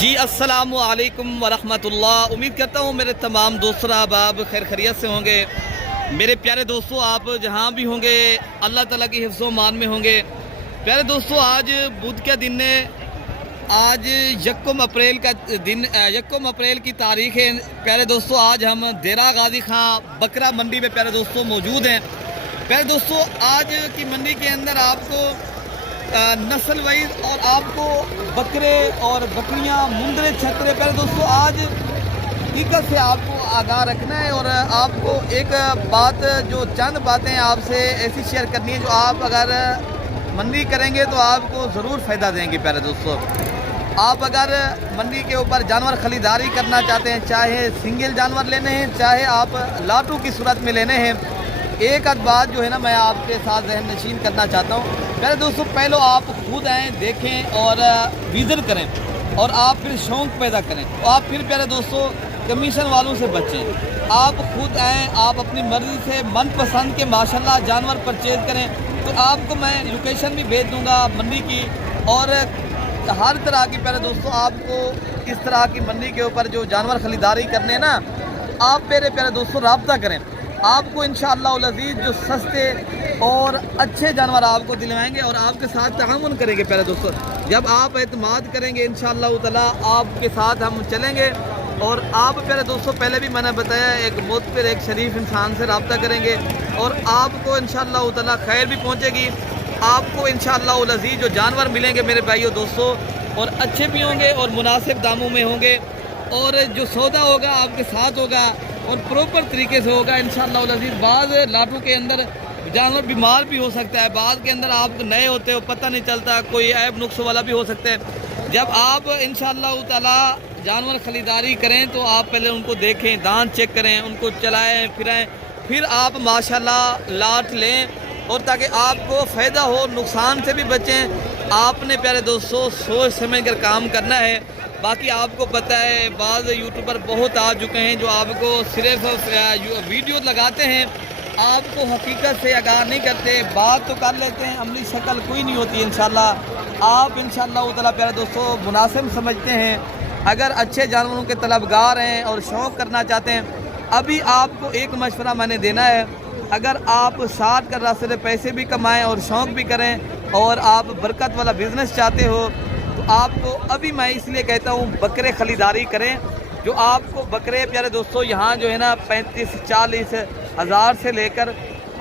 जी अस्सलामु अलैकुम वरहमतुल्लाह। उम्मीद करता हूँ मेरे तमाम दोस्तों आप खैर खैरियत से होंगे। मेरे प्यारे दोस्तों, आप जहाँ भी होंगे अल्लाह ताला की हिफ्ज़ो मान में होंगे। प्यारे दोस्तों, आज बुध का दिन है। आज यकम अप्रैल का दिन, यकम अप्रैल की तारीख़ है। प्यारे दोस्तों, आज हम देरा गाजी खां बकरा मंडी में प्यारे दोस्तों मौजूद हैं। प्यारे दोस्तों, आज की मंडी के अंदर आपको नस्ल वाइज और आपको बकरे और बकरियां, मुंदरे, छतरे, प्यारे दोस्तों आज हकीकत से आपको आगाह रखना है। और आपको एक बात, जो चंद बातें आपसे ऐसी शेयर करनी है जो आप अगर मंडी करेंगे तो आपको ज़रूर फ़ायदा देंगे। प्यारे दोस्तों, आप अगर मंडी के ऊपर जानवर खरीदारी करना चाहते हैं, चाहे सिंगल जानवर लेने हैं, चाहे आप लाटू की सूरत में लेने हैं, एक आध बात जो है ना मैं आपके साथ जहन नशीन करना चाहता हूँ। पहले दोस्तों, पहले आप खुद आएँ, देखें और विज़िट करें और आप फिर शौक़ पैदा करें। तो आप फिर प्यारे दोस्तों कमीशन वालों से बचें। आप खुद आएँ, आप अपनी मर्ज़ी से मनपसंद के माशाल्लाह जानवर परचेज़ करें। तो आपको मैं लोकेशन भी भेज दूँगा मंडी की, और हर तरह की प्यारे दोस्तों आपको इस तरह की मंडी के ऊपर जो जानवर खरीदारी करने हैं ना, आप मेरे प्यारे दोस्तों रब्ता करें। आपको इंशाअल्लाह उल अज़ीज़ जो सस्ते और अच्छे जानवर आपको दिलवाएंगे और आपके साथ ताअवुन करेंगे। प्यारे दोस्तों, जब आप एतमाद करेंगे इंशाअल्लाह ताला आपके साथ हम चलेंगे। और आप प्यारे दोस्तों, पहले भी मैंने बताया, एक मुतक़िर, एक शरीफ इंसान से रब्ता करेंगे और आपको इंशाअल्लाह ताला खैर भी पहुँचेगी। आपको इंशाअल्लाह उल अज़ीज़ जो जानवर मिलेंगे मेरे भाइयों दोस्तों, और अच्छे भी होंगे और मुनासिब दामों में होंगे, और जो सौदा होगा आपके साथ होगा और प्रॉपर तरीके से होगा इंशाअल्लाह उल अज़ीज़। बाद लाटू के अंदर जानवर बीमार भी हो सकता है, बाद के अंदर आप नए होते हो, पता नहीं चलता, कोई ऐब नुक्स वाला भी हो सकता है। जब आप इंशाअल्लाह ताला जानवर ख़रीदारी करें तो आप पहले उनको देखें, दांत चेक करें, उनको चलाएं फिराएं, फिर आप माशाल्लाह लाट लें, और ताकि आपको फ़ायदा हो, नुकसान से भी बचें। आपने प्यारे दोस्तों सोच समझ कर काम करना है। बाकी आपको पता है बाज़ यूट्यूबर बहुत आ चुके हैं जो आपको सिर्फ वीडियो लगाते हैं, आपको हकीकत से आगाह नहीं करते। बात तो कर लेते हैं, अमली शक्ल कोई नहीं होती। इंशाल्लाह आप इंशाअल्लाह ताला प्यारे दोस्तों मुनासिब समझते हैं, अगर अच्छे जानवरों के तलबगार हैं और शौक़ करना चाहते हैं, अभी आपको एक मशवरा मैंने देना है। अगर आप शाद कर रास्ते से पैसे भी कमाएँ और शौक़ भी करें और आप बरकत वाला बिज़नेस चाहते हो, तो आपको अभी मैं इसलिए कहता हूँ बकरे ख़रीदारी करें। जो आपको बकरे प्यारे दोस्तों यहाँ जो है ना 35-40 हज़ार से लेकर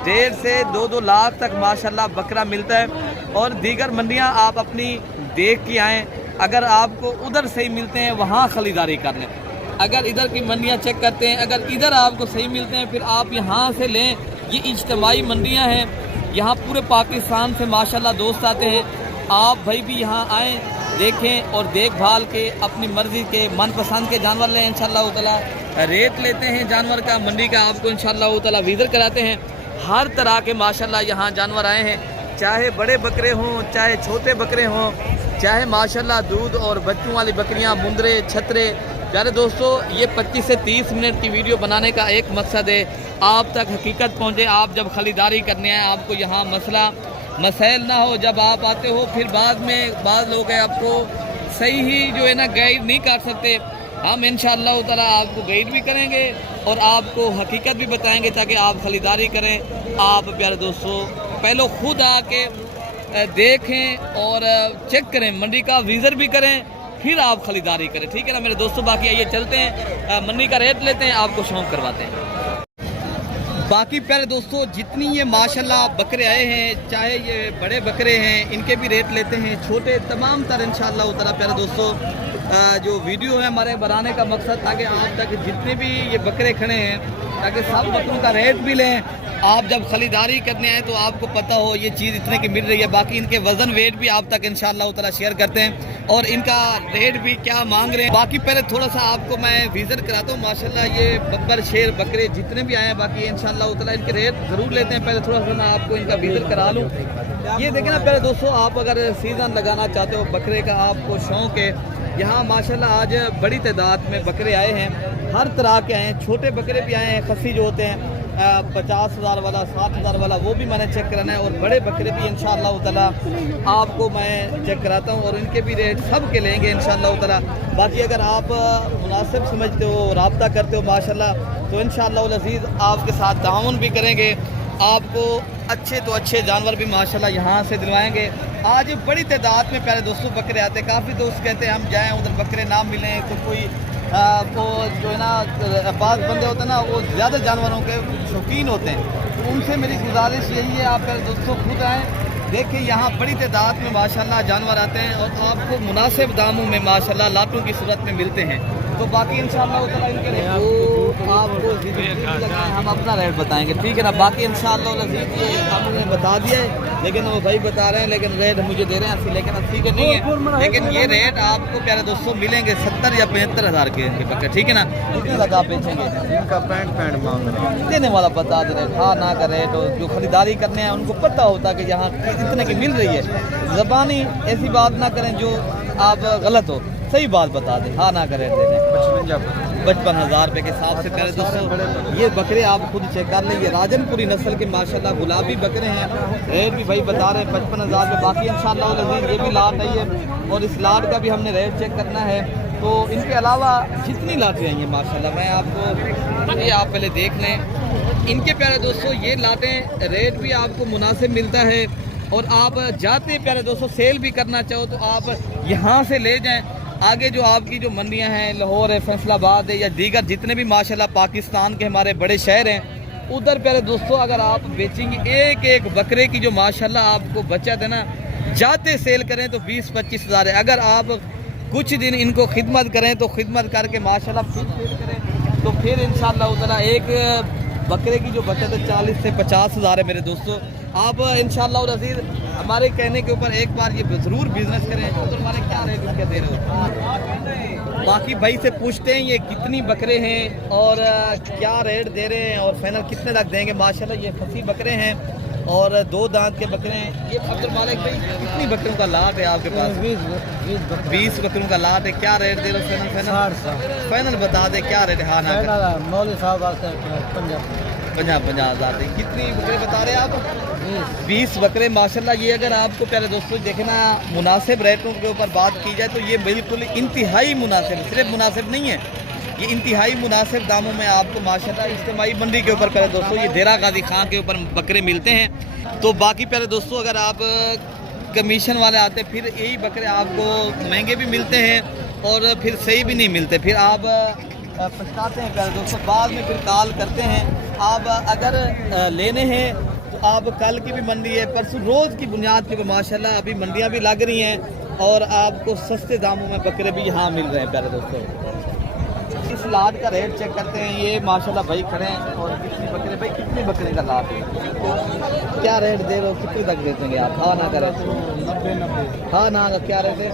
1.5 से 2 लाख तक माशाल्लाह बकरा मिलता है। और दीगर मंडियाँ आप अपनी देख के आएँ, अगर आपको उधर सही मिलते हैं वहाँ ख़रीदारी कर लें। अगर इधर की मंडियाँ चेक करते हैं, अगर इधर आपको सही मिलते हैं फिर आप यहाँ से लें। ये इज्तिमाई मंडियाँ हैं, यहाँ पूरे पाकिस्तान से माशाल्लाह दोस्त आते हैं। आप भाई भी यहाँ आएँ, देखें और देखभाल के अपनी मर्ज़ी के मनपसंद के जानवर लें। इंशाअल्लाह ताला रेट लेते हैं जानवर का, मंडी का आपको इंशाअल्लाह ताला विज़िट कराते हैं। हर तरह के माशाअल्लाह यहाँ जानवर आए हैं, चाहे बड़े बकरे हों, चाहे छोटे बकरे हों, चाहे माशाअल्लाह दूध और बच्चों वाली बकरियाँ, मुंदरे, छतरे। प्यारे दोस्तों, ये 25 से 30 मिनट की वीडियो बनाने का एक मकसद है, आप तक हकीकत पहुँचे। आप जब ख़रीदारी करने आए, आपको यहाँ मसाइल ना हो। जब आप आते हो फिर बाद में बाद लोग हैं आपको सही ही जो है ना गाइड नहीं कर सकते। हम इंशाअल्लाह ताला आपको गाइड भी करेंगे और आपको हकीकत भी बताएंगे ताकि आप ख़रीदारी करें। आप प्यारे दोस्तों पहले खुद आके देखें और चेक करें, मंडी का विज़िट भी करें, फिर आप ख़रीदारी करें। ठीक है ना मेरे दोस्तों। बाकी आइए चलते हैं, मंडी का रेट लेते हैं, आपको शौक़ करवाते हैं। बाकी प्यारे दोस्तों, जितनी ये माशाल्लाह बकरे आए हैं, चाहे ये बड़े बकरे हैं, इनके भी रेट लेते हैं, छोटे तमाम तर इंशाअल्लाह ताला। प्यारे दोस्तों, जो वीडियो है हमारे बनाने का मकसद ताकि आप तक जितने भी ये बकरे खड़े हैं, ताकि सब बकरों का रेट भी लें। आप जब ख़रीदारी करने आए तो आपको पता हो ये चीज़ इतने की मिल रही है। बाकी इनके वज़न वेट भी आप तक इंशाअल्लाह ताला शेयर करते हैं और इनका रेट भी क्या मांग रहे हैं। बाकी पहले थोड़ा सा आपको मैं विज़िट कराता हूँ। माशाल्लाह ये बब्बर, शेर, बकरे जितने भी आए हैं, बाकी इंशाअल्लाह ताला इनके रेट ज़रूर लेते हैं। पहले थोड़ा सा मैं आपको इनका विज़िट करा लूँ। ये देखें ना प्यारे दोस्तों, आप अगर सीज़न लगाना चाहते हो बकरे का, आपको शौक़ है, यहाँ माशाल्लाह आज बड़ी तादाद में बकरे आए हैं, हर तरह के आए हैं। छोटे बकरे भी आए हैं, खस्सी जो होते हैं, 50,000 वाला, 60,000 वाला, वो भी मैंने चेक कराना है। और बड़े बकरे भी इंशाअल्लाह ताला आपको मैं चेक कराता हूँ और इनके भी रेट सब के लेंगे इंशाअल्लाह ताला। बाकी अगर आप मुनासिब समझते हो, रब्ता करते हो माशाल्लाह, तो इंशाअल्लाह अज़ीज़ आपके साथ ताउन भी करेंगे, आपको अच्छे तो अच्छे जानवर भी माशाल्लाह यहाँ से दिलवाएंगे। आज बड़ी तादाद में प्यारे दोस्तों बकरे आते हैं। काफ़ी दोस्त कहते हैं हम जाएं उधर बकरे ना मिलें, तो कोई वो जो है ना बात बंदे होते हैं ना, वो ज़्यादा जानवरों के शौकीन होते हैं, तो उनसे मेरी गुजारिश यही है आप प्यारे दोस्तों खुद आएँ, देखिए यहाँ बड़ी तादाद में माशाल्लाह जानवर आते हैं और आपको मुनासिब दामों में माशाल्लाह लाटों की सूरत में मिलते हैं। तो बाकी इंशाअल्लाह ताला इनके रेट आपको हम अपना रेट बताएंगे, ठीक है ना। बाकी इंशाअल्लाह ये आपने बता दिया है, लेकिन वो भाई बता रहे हैं, लेकिन रेट मुझे दे रहे हैं 80, लेकिन 80 के नहीं है, लेकिन ये रेट आपको प्यारे दोस्तों मिलेंगे 70 या 75,000 के बकरे, ठीक है ना। कितने तक आप बेचेंगे? इनका 65 मांग रहे हैं, देने वाला बता दे रहे, हाँ ना का रेट, जो खरीदारी करने हैं उनको पता होता कि यहाँ इतने की मिल रही है। ज़बानी ऐसी बात ना करें जो आप गलत हो, सही बात बता दें, हाँ ना का रेट दे दें। 55,000 रुपये के हिसाब से प्यारे दोस्तों ये बकरे आप खुद चेक कर लें। ये राजनपुरी नस्ल के माशाल्लाह गुलाबी बकरे हैं, रेट भी भाई बता रहे हैं 55,000 रुपये। बाकी इंशाअल्लाह ये भी लाट आई है और इस लाट का भी हमने रेट चेक करना है। तो इनके अलावा जितनी लाटें आई हैं माशाल्लाह, मैं आपको ये आप पहले देख लें इनके प्यारे दोस्तों। ये लाटें रेट भी आपको मुनासिब मिलता है और आप जाते प्यारे दोस्तों सेल भी करना चाहो तो आप यहाँ से ले जाएँ। आगे जो आपकी जो मंडियां हैं, लाहौर है, फैसलाबाद है, या दीगर जितने भी माशाल्लाह पाकिस्तान के हमारे बड़े शहर हैं, उधर प्यारे दोस्तों अगर आप बेचेंगे एक एक बकरे की जो माशाल्लाह आपको बचत है ना, जाते सेल करें तो 20-25 हज़ार है। अगर आप कुछ दिन इनको खिदमत करें तो खिदमत करके माशाल्लाह फिर सेल करें तो फिर इंशाअल्लाह ताला एक बकरे की जो बचत है 40 से 50 हज़ार है मेरे दोस्तों। आप इंशाअल्लाह अज़ीज़ हमारे कहने के ऊपर एक बार ये ज़रूर बिजनेस करें। तो हमारे क्या रेट उनके दे रहे हो? बाकी भाई से पूछते हैं ये कितनी बकरे हैं और क्या रेट दे रहे हैं और फाइनल कितने तक देंगे। माशाल्लाह ये खसी बकरे हैं और 2 दांत के बकरे हैं। ये अब्दुल मालिक भाई कितनी बकरों का लाट है आपके पास? 20 बकरों का लाट है। क्या रेट दे रहे हो फाइनल? फाइनल बता दे क्या रेट? हाँ ना 50 हज़ार। कितनी बकरे बता रहे हैं आप? 20 बकरे माशाल्लाह। ये अगर आपको प्यारे दोस्तों देखना मुनासिब रेटों के ऊपर बात की जाए तो ये बिल्कुल इंतहाई मुनासिब, सिर्फ मुनासिब नहीं है, ये इंतहाई मुनासिब दामों में आपको माशाल्लाह इज्तिमाई मंडी के ऊपर प्यारे दोस्तों ये देरा गाजी खां के ऊपर बकरे मिलते हैं। तो बाकी प्यारे दोस्तों अगर आप कमीशन वाले आते फिर यही बकरे आपको महंगे भी मिलते हैं और फिर सही भी नहीं मिलते, फिर आप पछताते हैं प्यारे दोस्तों, बाद में फिर कॉल करते हैं। आप अगर लेने हैं तो आप कल की भी मंडी है, परसों रोज़ की बुनियाद के माशाल्लाह अभी मंडियां भी लग रही हैं और आपको सस्ते दामों में बकरे भी यहाँ मिल रहे हैं प्यारे दोस्तों। इस लाट का रेट चेक करते हैं। ये माशाल्लाह भाई खड़े हैं और कितनी बकरे भाई कितने बकरे का लाट है, क्या रेट दे रहे हो, कितने तक देते आप? हाँ ना का रेट? 90। हाँ ना का क्या रेट है?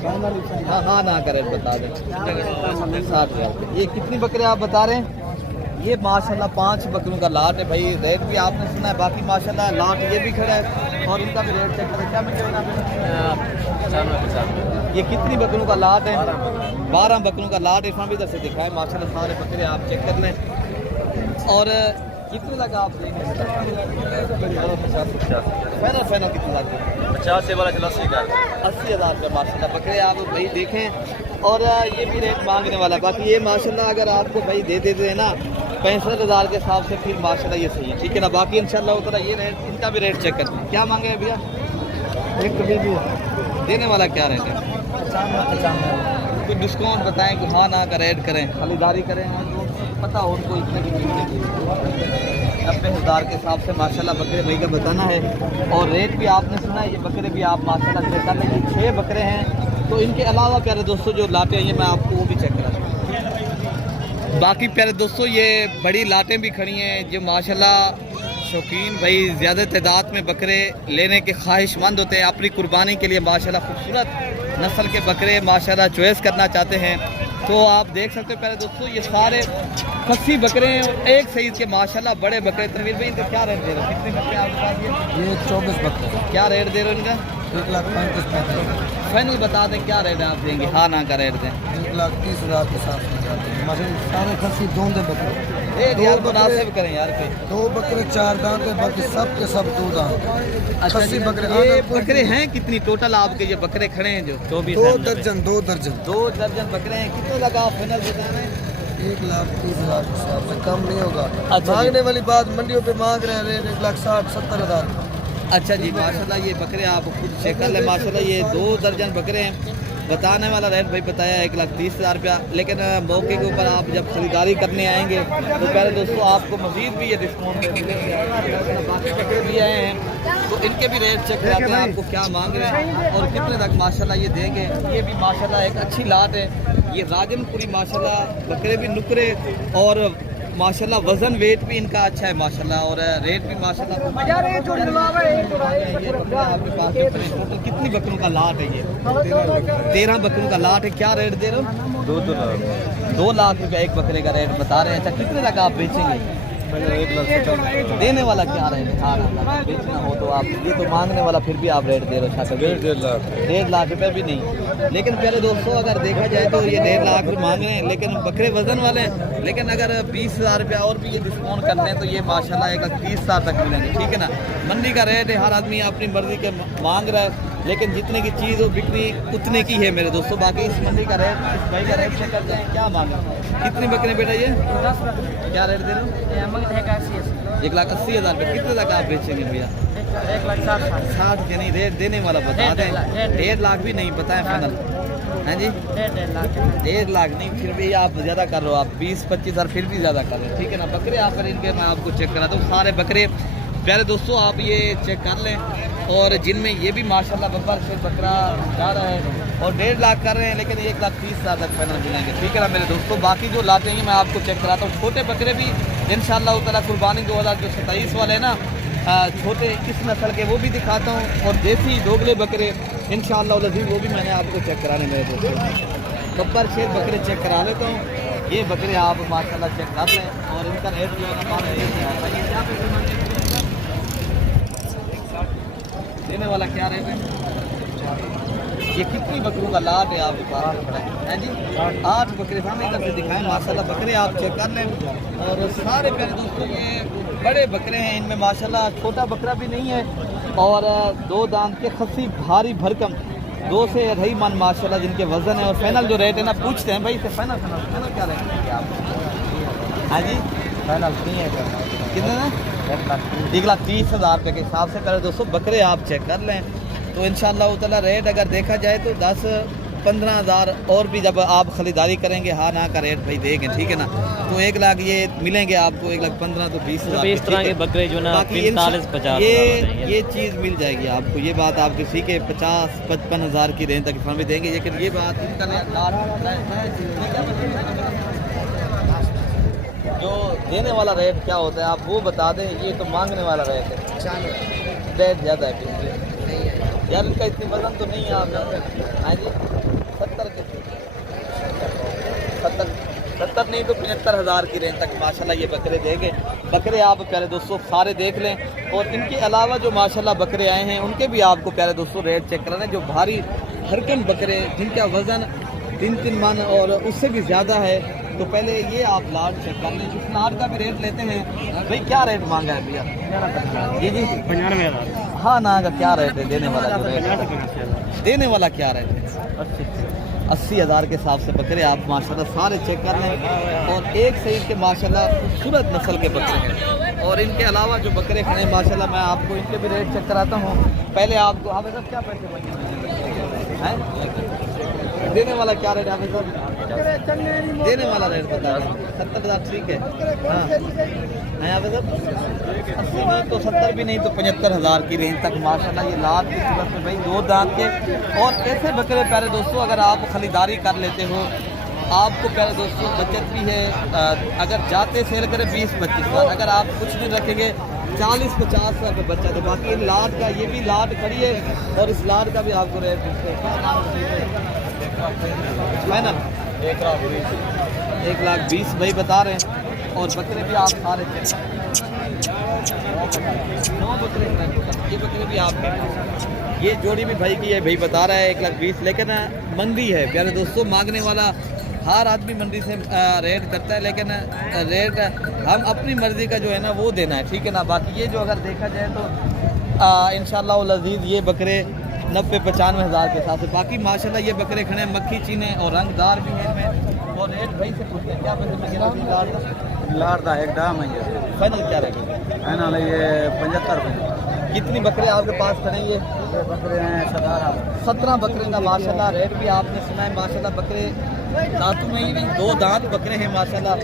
हाँ हाँ ना का रेट बता दें 60,000। ये कितनी बकरे आप बता रहे हैं? ये माशाल्लाह 5 बकरों का लाट है भाई। रेट भी आपने सुना है। बाकी माशाल्लाह लाट ये भी खड़ा है और इनका भी रेट चेक करें। क्या मिलेगा? ये कितनी बकरों का लाट है? 12 बकरों का लाट है। इसमें भी इधर से दिखाए माशाल्लाह सारे बकरे आप चेक कर लें। और कितने लगा आप लेंगे? 50 कितने लगे? 50 से वाला चला 80,000 रुपये माशाल्लाह बकरे आप भाई देखें। और ये भी रेट मांगने वाला। बाकी ये माशाल्लाह अगर आपको भाई दे देते हैं ना 65,000 के हिसाब से फिर माशाल्लाह ये सही है, ठीक है ना। बाकी इंशाल्लाह उतना ये रेट इनका भी रेट चेक करते हैं। क्या मांगे हैं भैया? एक कभी भी देने वाला क्या रेट है? 95। कुछ डिस्काउंट बताएं कि हाँ ना का रेट करें, खरीदारी करें और जो पता हो उनको इतने की 90,000 के हिसाब से माशाल्लाह बकरे भाई का बताना है। और रेट भी आपने सुना है। ये बकरे भी आप माशाल्लाह चेक कर लेंगे। 6 बकरे हैं। तो इनके अलावा प्यारे दोस्तों जो लाटें हैं मैं आपको वो भी चेक करा दूँ। बाकी प्यारे दोस्तों ये बड़ी लाटें भी खड़ी हैं जो माशाल्लाह शौकीन भाई ज़्यादा तादाद में बकरे लेने के ख्वाहिशमंद होते हैं, अपनी कुर्बानी के लिए माशाल्लाह खूबसूरत नस्ल के बकरे माशाल्लाह चॉइस करना चाहते हैं। तो आप देख सकते हो प्यारे दोस्तों ये सारे खस्सी बकरे हैं एक साइज़ के माशाल्लाह बड़े बकरे। तनवीर भाई इनका क्या रेट दे रहे हो? कितने बकरे आपके पास? ये 24 बकरे। क्या रेट दे रहे हो इनका? 1,35,000 फाइनल बता दें क्या रेट आप देंगे, हाँ ना का रेट दें। 1,30,000 के साथ में जाते हैं। मशीन सारे खस्सी दोंदे बकरे, रेट यार मुनासिब करें यार कोई। 2 बकरे 4 दांत है, बाकी सब के सब 2 दांत। अच्छा खस्सी जी, बकरे ये आदम बकरे हैं कितनी टोटल आपके ये बकरे खड़े हैं जो 2 दर्जन 2 दर्जन 2 दर्जन बकरे हैं, कितने लगा आप फाइनल बता रहे हैं? 1,30,000 के हिसाब से कम नहीं होगा। अच्छा जी। मांगने वाली बात, मंडियों पे मांग रहे हैं रेट 1,60,000-70,000। अच्छा जी माशाल्लाह, ये बकरे आप खुद चेक कर लें माशाल्लाह, ये 2 दर्जन बकरे हैं। बताने वाला रेट भाई बताया 1,30,000 रुपया, लेकिन मौके के ऊपर आप जब खरीदारी करने आएंगे तो पहले दोस्तों आपको मज़ीद भी ये डिस्काउंट मिलेंगे। बाकी बकरे भी आए हैं तो इनके भी रेट चेक कराते हैं आपको क्या मांग रहे हैं और कितने तक माशाल्लाह ये देंगे। ये भी माशाल्लाह एक अच्छी लाट है, ये राजनपुरी माशाल्लाह बकरे भी नुकरे और माशाल्लाह वजन वेट भी इनका अच्छा है माशाल्लाह, और रेट भी माशाल्लाह। ये बकरे आपके पास टोटल कितनी बकरों का लाट है? ये 13 बकरों का लाट है। क्या रेट दे रहे हो? 2 लाख रुपया एक बकरे का रेट बता रहे हैं। अच्छा कितने तक आप बेचेंगे? देने वाला क्या रेट है? बेचना हो तो आप, ये तो मांगने वाला फिर भी आप रेट दे रहे हो 1.5 लाख रुपये भी नहीं। लेकिन पहले दोस्तों अगर देखा जाए तो ये 1.5 लाख मांग रहे हैं, लेकिन बकरे वजन वाले हैं। लेकिन अगर 20,000 रुपया और भी ये डिस्काउंट कर लें तो ये माशाल्लाह 1,30,000 तक मिलेंगे। ठीक है ना, मंडी का रेट है, हर आदमी अपनी मर्जी के मांग रहा है, लेकिन जितने की चीज़ वो बिक्री उतने की है मेरे दोस्तों। बाकी इस मंडी का रेट, इस भाई का रेट चेक कर जाए क्या मांगा। कितने बकरे बेटा ये? 10 क्या रेट दे रहे हो? 1,80,000 रुपये। कितने तक आप बेचेंगे भैया? 60 के नहीं, रेट देने वाला बता दें। 1.5 लाख भी नहीं बताएं फाइनल? हैं जी 1.5 लाख नहीं, फिर भी आप ज़्यादा कर रहे हो, आप 20-25 हज़ार फिर भी ज़्यादा कर रहे हो। ठीक है ना, बकरे आकर इनके मैं आपको चेक कराता हूँ सारे बकरे प्यारे दोस्तों, आप ये चेक कर लें। और जिनमें ये भी माशाल्लाह बब्बर से बकरा जा रहा है और 1.5 लाख कर रहे हैं, लेकिन 1,30,000 तक फाइनल मिलेंगे। ठीक है ना मेरे दोस्तों, बाकी जो लाते हैं मैं आपको चेक कराता हूँ। छोटे बकरे भी इंशाअल्लाह ताला कुर्बानी 2027 वाले हैं ना, छोटे इस नस्ल के वो भी दिखाता हूँ, और देसी दोगले बकरे इंशाअल्लाह लजीज वो भी मैंने आपको चेक कराने मेरे दोस्तों। बब्बर शेर बकरे चेक करा लेता हूँ। ये बकरे आप माशाल्लाह चेक कर लें और इनका रेट जो है देने वाला क्या रेट है? ये कितनी बकरों का लाट है आपके पास? हैं जी 8 बकरे सामने करके दिखाएं माशाल्लाह, बकरे आप चेक कर लें। और सारे प्यारे दोस्तों ये बड़े बकरे हैं, इनमें माशाल्लाह छोटा बकरा भी नहीं है, और 2 दांत के खस्सी भारी भरकम 2 से 2.5 मन माशाल्लाह जिनके वजन है। और फाइनल जो रेट है ना पूछते हैं भाई से फाइनल क्या रेट है आप? हाँ जी फाइनल नहीं है कितने ना? 1,30,000 रुपये के हिसाब से करें दोस्तों। बकरे आप चेक कर लें तो इंशाअल्लाह ताला रेट अगर देखा जाए तो 10-15 हज़ार और भी जब आप ख़रीदारी करेंगे हाँ ना का रेट भाई देंगे। ठीक है ना, तो 1 लाख ये मिलेंगे आपको, 1,15,000 तो 20,000 इस तरह के बकरे जो ना 45-50 ये चीज़ मिल जाएगी आपको। ये बात आप किसी के 50-55 हज़ार की रेंज तक भी देंगे, लेकिन ये बात इनका जो देने वाला रेट क्या होता है आप वो बता दें। ये तो मांगने वाला रेट है, रेट ज़्यादा है यार, इनका इतनी वजन तो नहीं है आप हाँ जी 70 नहीं तो 75,000 की रेंज तक माशाल्लाह ये बकरे देंगे। बकरे आप प्यारे दोस्तों सारे देख लें, और इनके अलावा जो माशाल्लाह बकरे आए हैं उनके भी आपको प्यारे दोस्तों रेट चेक कराने, जो भारी हरकन बकरे जिनका वज़न 3-3 मन और उससे भी ज़्यादा है। तो पहले ये आप लाट चेक कर लें। जिस लाट का भी रेट लेते हैं भाई, क्या रेट मांगा है भैया? जी 95,000। हाँ ना का क्या रेट है देने वाला? जो रेट है देने वाला क्या रेट है? 80,000 के हिसाब से बकरे आप माशाल्लाह सारे चेक कर लें, और एक से एक के माशाल्लाह खूबसूरत नस्ल के बकरे हैं। और इनके अलावा जो बकरे खड़े हैं माशाल्लाह मैं आपको इनके भी रेट चेक कराता हूँ। पहले आपको आप सब क्या पैसे हैं देने वाला क्या रेट है सब देने वाला रेट बता रहे हैं? 70,000 ठीक है। हाँ है यहाँ पे सब 80 नहीं तो 70 भी नहीं तो 75,000 की रेंज तक माशाल्लाह ये लाट की सूरत में भाई 2 दांत के। और ऐसे बकरे प्यारे दोस्तों अगर आप खरीदारी कर लेते हो आपको प्यारे दोस्तों बचत भी है। अगर जाते सेल करें 20-25 हज़ार, अगर आप कुछ दिन रखेंगे 40-50 हज़ार का बच्चा। तो बाकी इन लाट का ये भी लाट खड़ी है, और इस लाट का भी आपको रेट फाइनल 1,20,000 भाई बता रहे हैं। और बकरे भी आप सारे 9 बकरे ये बकरे भी आपके ये जोड़ी भी भाई की है, भाई बता रहा है 1,20,000, लेकिन मंडी है प्यारे दोस्तों, मांगने वाला हर आदमी मंडी से रेट करता है, लेकिन रेट हम अपनी मर्ज़ी का जो है ना वो देना है, ठीक है ना। बाकी ये जो अगर देखा जाए तो इंशाअल्लाह लजीज ये बकरे 90-95 हज़ार के हिसाब से, बाकी माशाल्लाह ये बकरे खड़े हैं मक्खी चीने और रंगदार भी हैं इनमें। और रेट भाई से पूछते हैं क्या पैसे में गिरा लार दा एक दाम है ये फाइनल क्या रहेगा? फाइनल ये 75 रुपये। कितनी बकरे आपके पास खड़े हैं? ये बकरे हैं 17 बकरे का माशाल्लाह रेट भी आपने सुना है माशाल्लाह। बकरे दांतों में ही नहीं, 2 दांत बकरे हैं माशाल्लाह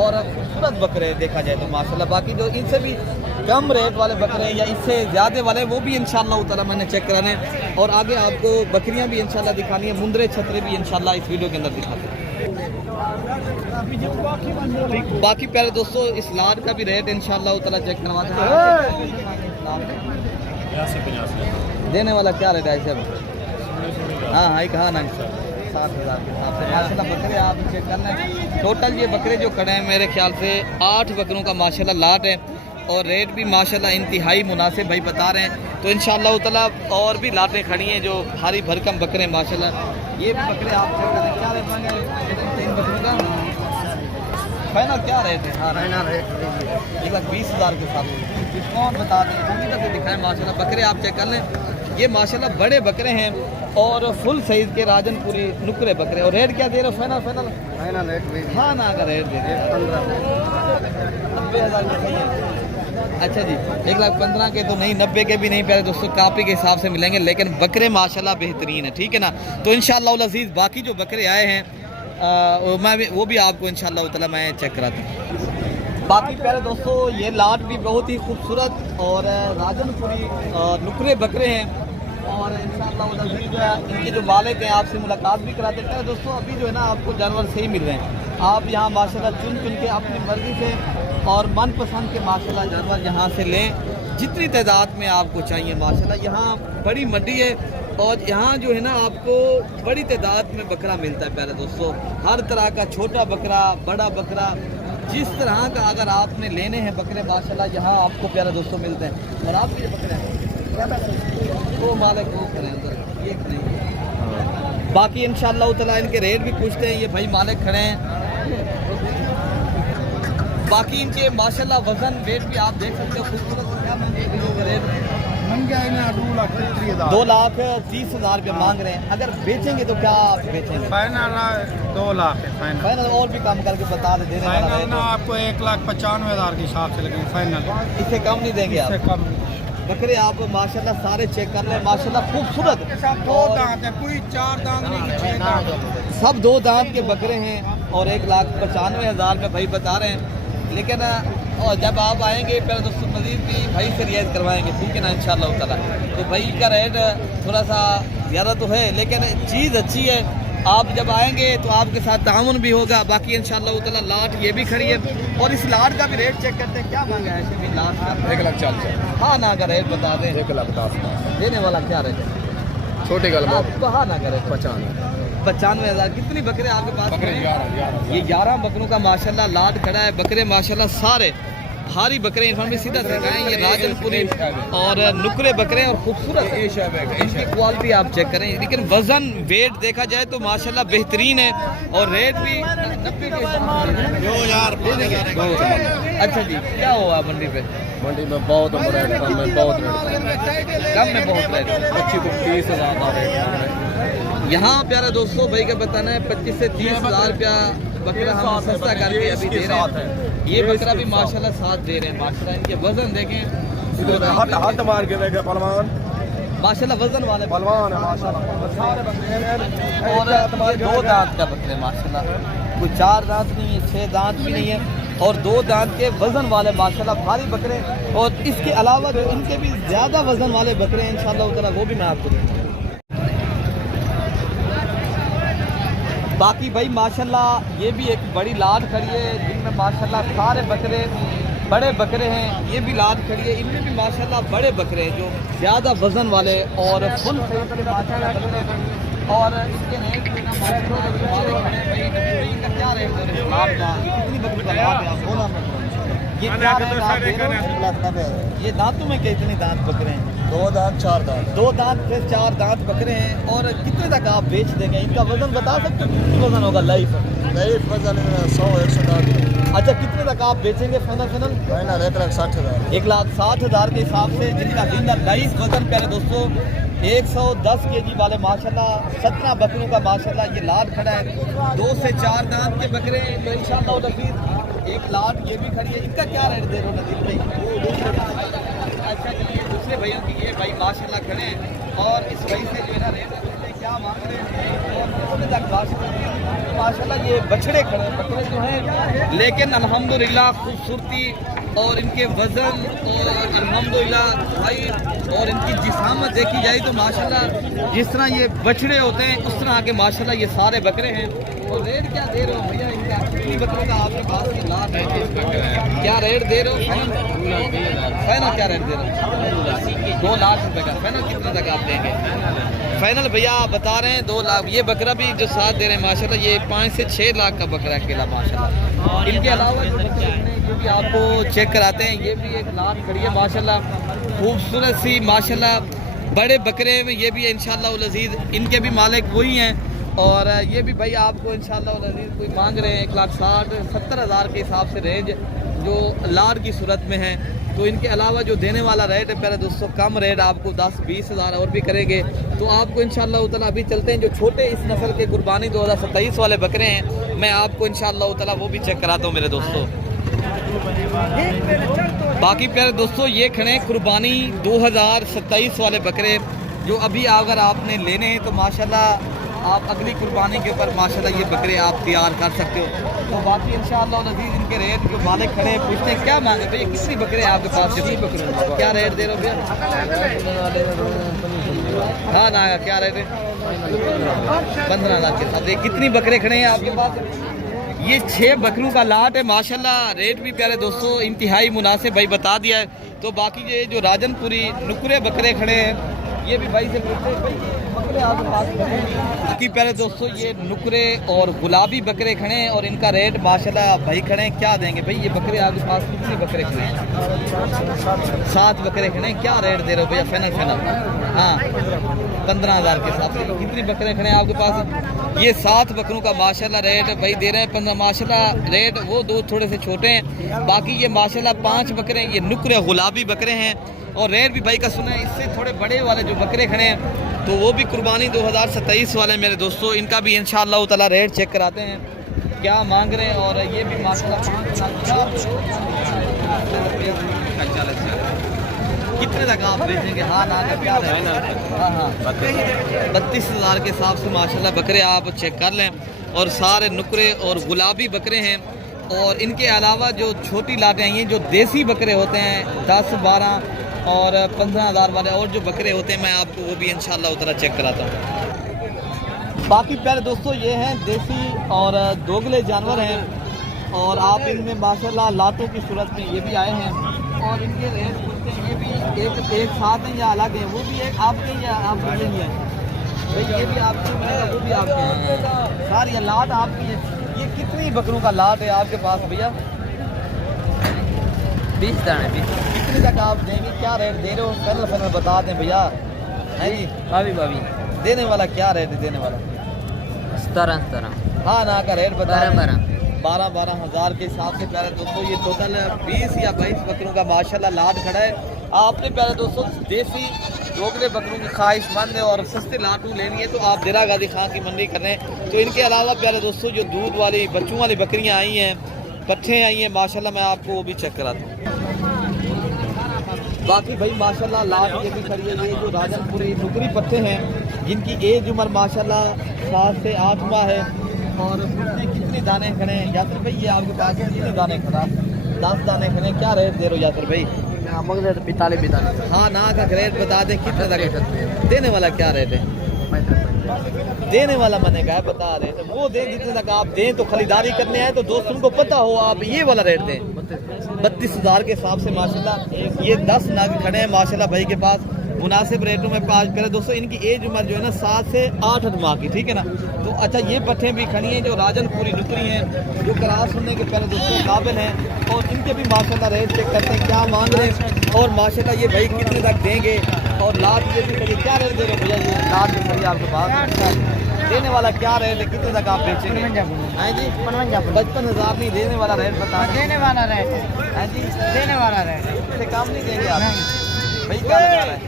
और खूबसूरत बकरे देखा जाए तो माशाल्लाह। बाकी जो इनसे भी कम रेट वाले बकरे हैं या इससे ज़्यादा वाले वो भी इंशाल्लाह ताला मैंने चेक कराने और आगे आपको बकरियां भी इंशाल्लाह दिखानी है, मुंदरे छतरे भी इंशाल्लाह इस वीडियो के अंदर दिखाते हैं। बाकी प्यारे दोस्तों इस लाट का भी रेट इंशाल्लाह ताला चेक करवाते हैं। देने वाला क्या रेट है इसे? हाँ कहा ना 7,000 के हिसाब से माशाल्लाह बकरे आप चेक कर लें। टोटल ये बकरे जो खड़े हैं मेरे ख्याल से 8 बकरों का माशाल्लाह लाट है और रेट भी माशाल्लाह इंतहाई मुनासिब भाई बता रहे हैं। तो इंशाल्लाह ताला और भी लाटें खड़ी हैं जो भारी भरकम बकरे हैं माशाल्लाह। ये भी बकरे आप चेक करें क्या रेट मांगे 3 बकरों का फाइनल क्या रेट है? हाँ फाइनल रेट 1,20,000 के साथ डिस्काउंट बता दें, जल्दी तक दिखाएं माशाल्लाह। बकरे आप चेक कर लें, ये माशाल्लाह बड़े बकरे हैं और फुल साइज़ के राजनपुरी नुकरे बकरे। और रेट क्या दे रहे हो फाइनल? फाइनल रेट भी हाँ ना का रेट दे 90,000 के सही है। अच्छा जी 1,15,000 के तो नहीं, 90 के भी नहीं प्यारे दोस्तों, कापी के हिसाब से मिलेंगे, लेकिन बकरे माशाल्लाह बेहतरीन है, ठीक है ना। तो इंशाअल्लाह अज़ीज़ बाकी जो बकरे आए हैं वो भी आपको इंशाअल्लाह ताला मैं चेक कराता हूँ। बाकी प्यारे दोस्तों ये लाट भी बहुत ही खूबसूरत और राजनपुरी नुकरे बकरे हैं और इंशाअल्लाह इनके जो मालिक हैं आपसे मुलाकात भी कराते हैं। दोस्तों अभी जो है ना आपको जानवर सही मिल रहे हैं, आप यहाँ माशाल्लाह चुन के अपनी मर्ज़ी से और मनपसंद के माशाल्लाह जानवर यहाँ से लें जितनी तादाद में आपको चाहिए माशाल्लाह। यहाँ बड़ी मंडी है और यहाँ जो है ना आपको बड़ी तादाद में बकरा मिलता है प्यारे दोस्तों, हर तरह का, छोटा बकरा बड़ा बकरा, जिस तरह का अगर आपने लेने हैं बकरे माशाल्लाह यहाँ आपको प्यारे दोस्तों मिलते हैं। और आपके बकरे हैं वो मालिक वो करें अंदर ये नहीं। बाकी इंशाअल्लाह ताला इनके रेट भी पूछते हैं, ये भाई मालिक खड़े हैं। बाकी इनके माशाल्लाह वज़न वेट भी आप देख सकते हो खूबसूरत। क्या मंगे रेट? मंगे 2,30,000 रुपये मांग रहे हैं, अगर बेचेंगे तो क्या आप बेचेंगे? फाइनल 2 लाख है फाइनल। फाइनल और भी कम करके बता दे देने वाला फाइनल रेट। ना आपको 1,95,000 के हिसाब से लगेंगे फाइनल, इससे कम नहीं देंगे आप? इससे कम। बकरे आप माशाल्लाह सारे चेक कर लें माशाल्लाह खूबसूरत, सब 2 दांत है, कोई 4 दांत नहीं, 6 दांत है। सब 2 दांत के बकरे हैं और 1,95,000 में भाई बता रहे हैं। लेकिन और जब आप आएंगे पहले दोस्तों मज़ीद भी भाई से रियायत करवाएंगे, ठीक है ना इंशाअल्लाह ताला। तो भाई का रेट थोड़ा सा ज़्यादा तो है लेकिन चीज़ अच्छी है, आप जब आएंगे तो आपके साथ ताउन भी होगा। बाकी इंशाअल्लाह ताला लाट ये भी खड़ी है और इस लाट का भी रेट चेक करते हैं क्या मांगा है ऐसे भी लाट का? 1,40,000। हाँ ना का रेट बता दें। 1,10,000 देने वाला क्या रेट है? छोटे गल आपको हाँ ना करे 95,000। कितनी बकरे आपके पास? बकरे 11। ये 11 बकरों का माशाल्लाह लाट खड़ा है। बकरे माशाल्लाह सारे भारी बकरे इन्होंने सीधा सिखाएं, ये राजनपुरी और नुकरे बकरे और खूबसूरत इनकी क्वालिटी आप चेक करें। लेकिन वजन वेट देखा जाए तो माशाल्लाह बेहतरीन है और रेट भी 90 के। अच्छा जी क्या हुआ मंडी पे? मंडी में बहुत रेट कम है, बहुत रेट कम में बहुत रेट 25,000 का रेट। यहाँ प्यारे दोस्तों भाई का बताना है 25 से 30,000 रुपया बकरा हम सस्ता करके अभी दे रहे हैं। ये बकरा भी माशाल्लाह साथ दे रहे हैं माशाल्लाह। इनके वजन देखें, हाथ मार के देखे पहलवान, माशाल्लाह वजन वाले पहलवान है माशाल्लाह, सारे बकरे। और ये 2 दांत का बकरे माशाल्लाह, कोई 4 दांत नहीं है, 6 दांत भी नहीं है और 2 दांत के वजन वाले माशाल्लाह भारी बकरे। और इसके अलावा जो इनके भी ज़्यादा वजन वाले बकरे हैं इंशाल्लाह ताला वो भी मैं आपको दूँगा। बाकी भाई माशाल्लाह ये भी एक बड़ी लाट खड़ी है जिनमें माशाल्लाह सारे बकरे बड़े बकरे हैं। ये भी लाट खड़ी है, इनमें भी माशाल्लाह बड़े बकरे हैं जो ज़्यादा वज़न वाले और फुल साइज़ के माशाल्लाह बकरे हैं। और इसके रेट में ना क्या रेट है आपका? कितनी बकरी का लाभ है आप बोला? ये क्या रेट आप दे रहे हो? ये दांतों में कितने दांत बकरे हैं? 2 दांत 4 दांत। 2 दांत से 4 दांत बकरे हैं। और कितने तक आप बेच देंगे? इनका वजन बता सकते हो? कितनी वजन होगा लाइफ? लाइफ वजन 100-110 किलो। अच्छा, कितने तक आप बेचेंगे फाइनल? फाइनल 1,60,000। 1,60,000 के हिसाब से जिनका जिंदा लाइफ वजन प्यारे दोस्तों 110 केजी वाले माशाल्लाह 17 बकरों का माशाल्लाह ये लाट खड़ा है। 2 से 4 दांत के बकरे हैं। तो इंशाअल्लाह नज़ीर एक लाट ये भी खड़ी है। इनका क्या रेट दे रहे हो नज़ीर भाई? अच्छा, चलिए दूसरे भाइयों की ये भाई माशाल्लाह खड़े हैं और इस भाई से जो है ना रेट क्या मांग रहे हैं और माशाल्लाह ये बछड़े खड़े हैं, बकरे जो हैं, लेकिन अल्हम्दुलिल्लाह खूबसूरती और इनके वज़न और अल्हम्दुलिल्लाह भाई और इनकी जिसामत देखी जाए तो माशाल्लाह जिस तरह ये बछड़े होते हैं उस तरह के माशाल्लाह ये सारे बकरे हैं। और रेट क्या दे रहे हो भैया इनका? कितनी बकरों का आपके पास ये लाभ है? क्या रेट दे रहे हो? फाइनल क्या रेट दे रहे हो? 2 लाख रुपए का। फाइनल कितने तक आप देंगे? फाइनल भैया आप बता रहे हैं 2 लाख। ये बकरा भी जो साथ दे रहे हैं माशाल्लाह ये 5 से 6 लाख का बकरा अकेला माशाल्लाह। इनके अलावा जो बकरे हैं ये भी आपको चेक कराते हैं। ये भी एक लाख खड़ी है माशाल्लाह, खूबसूरत सी माशाल्लाह बड़े बकरे में ये भी इंशाअल्लाह अज़ीज़ इनके भी मालिक वही हैं। और ये भी भाई आपको इंशाअल्लाह अज़ीज़ कोई मांग रहे हैं 1,60,000-70,000 के हिसाब से रेंज जो लाड़ की सूरत में है। तो इनके अलावा जो देने वाला रेट है प्यारे दोस्तों कम रेट आपको 10-20 हज़ार और भी करेंगे। तो आपको इंशाअल्लाह ताला अभी चलते हैं जो छोटे इस नस्ल के कुर्बानी 2027 वाले बकरे हैं, मैं आपको इंशाअल्लाह ताला वो भी चेक कराता हूँ मेरे दोस्तों। बाकी प्यारे दोस्तों ये खड़े कुर्बानी 2027 वाले बकरे जो अभी अगर आपने लेने हैं तो माशाल्लाह आप अगली कुर्बानी के ऊपर माशाल्लाह ये बकरे आप तैयार कर सकते हो। तो बाकी इंशाअल्लाह नज़ीर इनके रेट जो मालिक खड़े हैं पूछते हैं क्या मांगे भैया? कितनी बकरे आपके पास? कितनी बकरे क्या रेट दे रहे हो भैया? हाँ ना क्या रेट है? 15,000 के साथ। कितनी बकरे खड़े हैं आपके पास? ये 6 बकरों का लाट है माशाल्लाह। रेट भी प्यारे दोस्तों इंतहाई मुनासिब भाई बता दिया है। तो बाकी ये जो राजनपुरी नुकरे बकरे खड़े हैं ये भी भाई से पूछते हैं भाई बकरे आपके पास खड़े हैं? बाकी प्यारे दोस्तों ये नुकरे और गुलाबी बकरे खड़े हैं और इनका रेट माशाल्लाह भाई खड़े हैं। क्या देंगे भाई? ये बकरे आपके पास कितने बकरे खड़े हैं? 7 बकरे खड़े हैं। क्या रेट दे रहे हो भैया? फाइनल हाँ 15,000 के हिसाब से। कितनी बकरे खड़े हैं आपके पास? ये 7 बकरों का माशाल्लाह रेट भाई दे रहे हैं 15 माशाल्लाह रेट। वो 2 थोड़े से छोटे हैं। बाकी ये माशाल्लाह 5 बकरे ये नुकरे गुलाबी बकरे हैं। और रेट भी भाई का सुना है इससे थोड़े बड़े वाले जो बकरे खड़े हैं तो वो भी कुर्बानी 2027 वाले मेरे दोस्तों इनका भी इंशाअल्लाह ताला रेट चेक कराते हैं क्या मांग रहे हैं। और ये भी माशाल्लाह कितने तक आप बेचेंगे? हाँ ना क्या हाँ 32,000 के हिसाब से माशाल्लाह बकरे आप चेक कर लें। और सारे नुकरे और गुलाबी बकरे हैं। और इनके अलावा जो छोटी लाटें हैं ये जो देसी बकरे होते हैं 10-12 और 15,000 वाले और जो बकरे होते हैं मैं आपको वो भी इंशाअल्लाह उतना चेक कराता हूँ। बाकी प्यारे दोस्तों ये हैं देसी और दोगले जानवर हैं और आप इनमें माशाल्लाह लातों की सूरत में ये भी आए हैं। और इनके रेट बोलते हैं ये भी एक साथ हैं या अलग हैं? वो भी एक आपके या आपके नहीं है भाई? ये भी आपके वो भी आपके हैं सारी लाट आपकी है। ये कितनी बकरों का लाट है आपके पास भैया? 20 दाने। कितने तक आप देंगे? क्या रेट दे रहे हो? फाइनल बता दें भैया। है जी भाभी देने वाला क्या रेट है? देने वाला 17। हाँ ना का रेट बता 12 हज़ार के हिसाब से प्यारे दोस्तों ये टोटल 20 या 22 बकरों का माशाल्लाह लाट खड़ा है। आपने प्यारे दोस्तों देसी दोगले बकरों की ख्वाहिशमंद है और सस्ते लाटू लेनी है तो आप दिरा गाजी खां की मंडी कर रहे हैं। तो इनके अलावा प्यारे दोस्तों जो दूध वाली बच्चों वाली बकरियां आई हैं पट्ठे आई हैं माशाल्लाह मैं आपको वो भी चेक कराता हूँ। बाकी भाई माशाल्लाह लाट ये भी खड़ी है। ये जो राजनपुरी नुकरी पट्टे हैं जिनकी एज उम्र माशाल्लाह 7 से 8 माह है। और कितने दाने खड़े हैं यासर भाई? ये आपके पास कितने दाने खड़ा? 10 दाने खड़े हैं। क्या रेट दे रहे हो यासर भाई? 45 दाने। हाँ ना का रेट बता दें कितने तक? देने वाला क्या रेट है? देने वाला मैंने कहा बता रहे थे वो दें जितने तक आप दें। तो खरीदारी करने आए तो दोस्तों को पता हो आप ये वाला रेट दें 32,000 के हिसाब से माशाल्लाह। ये 10 नाग खड़े हैं माशाल्लाह भाई के पास मुनासिब रेटों में पास करे दोस्तों। इनकी एज उम्र जो है ना 7 से 8 माह की, ठीक है ना। तो अच्छा ये पट्ठे भी खड़ी हैं जो राजनपुरी नुकरी हैं जो करार सुनने के पहले दोस्तों काबिल हैं। और इनके भी माशाल्लाह रेट चेक करते हैं क्या मांग रहे हैं और माशाल्लाह ये भाई कितने तक देंगे और लाट ये भी खड़ी, क्या रेट दे रहे हो भैया ये लाट भी खड़ी आपके पास? देने वाला क्या रेट है, कितने तक आप बेचेंगे? हैं जी 55,000 नहीं, देने वाला रेट बता दें। देने वाला रेट हैं जी देने वाला रेट इससे कम नहीं देंगे आप? भाई क्या लगा रहा है?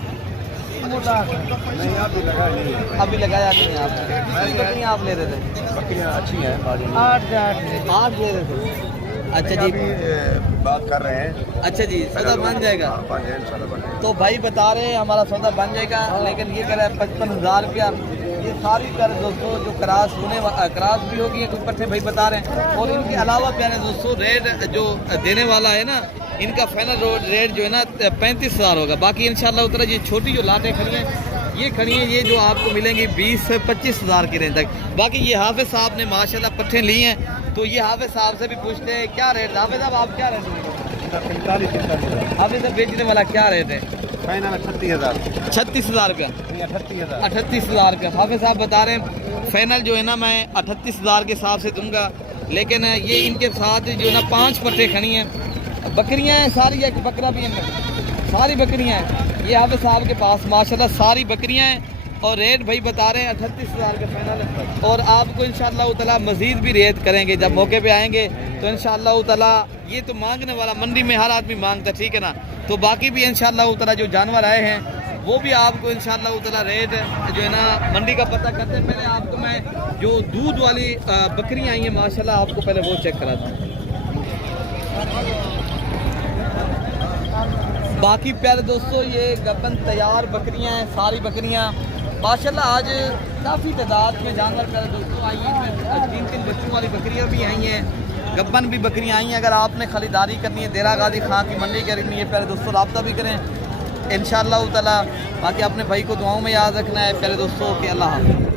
अभी लगाया नहीं आपने? कितनी बकरियाँ आप ले रहे थे? बकरियाँ अच्छी हैं, 8 ले रहे थे। अच्छा जी, बात कर रहे हैं। अच्छा जी, सौदा बन जाएगा? तो भाई बता रहे हैं हमारा सौदा बन जाएगा, लेकिन ये कह रहा है 55,000 रुपया। ये सारी कर दोस्तों जो क्रास क्रास भी होगी, कुछ पट्टे भाई बता रहे हैं। और इनके अलावा प्यारे दोस्तों रेट जो देने वाला है ना, इनका फाइनल रेट जो है ना 35,000 होगा। बाकी इंशाल्लाह उतना ये छोटी जो लाटें खड़ी हैं ये खड़ी हैं, ये जो आपको मिलेंगी 20 से 25,000 की रेंज तक। बाकी ये हाफिज साहब ने माशाल्लाह पट्टे ली हैं, तो ये हाफिज साहब से भी पूछते हैं क्या रेट। हाफिज साहब आप क्या रेट देंगे? 45,000 हाफिज साहब बेचने वाला क्या रेट है? फाइनल 36,000 36,000 रुपया। 38,000 रुपया हाफिज साहब बता रहे हैं। फाइनल जो है ना मैं 38,000 के हिसाब से दूंगा, लेकिन ये इनके साथ जो है ना 5 पट्टे खड़ी हैं, बकरियां हैं सारी, एक बकरा भी है, सारी बकरियां हैं। ये हाफिज साहब के पास माशाल्लाह सारी बकरियां हैं, और रेट भाई बता रहे हैं 38,000 का फाइनल है। और आपको इंशाअल्लाह ताला मज़ीद भी रेट करेंगे जब मौके पे आएंगे, तो इंशाअल्लाह ताला ये तो मांगने वाला मंडी में हर आदमी मांगता, ठीक है ना। तो बाकी भी इंशाअल्लाह ताला जो जानवर आए हैं वो भी आपको इंशाअल्लाह ताला रेट जो है ना मंडी का पता करते हैं। पहले आपको मैं जो दूध वाली बकरियाँ आई हैं माशाल्लाह आपको पहले वो चेक कराता हूँ। बाकी प्यारे दोस्तों ये गबन तैयार बकरियां हैं, सारी बकरियां माशाल्लाह आज काफ़ी तादाद में जानवर प्यारे दोस्तों आई हैं। इसमें 3 बच्चों वाली बकरियां भी आई हैं, गबन भी बकरियां आई हैं। अगर आपने खरीदारी करनी है देरा गाजी खां की मंडी करनी है प्यारे दोस्तों, रब्ता भी करें इंशाअल्लाह ताला। बाकी अपने भाई को दुआओं में याद रखना है प्यारे दोस्तों कि अल्लाह हाफ़िज़।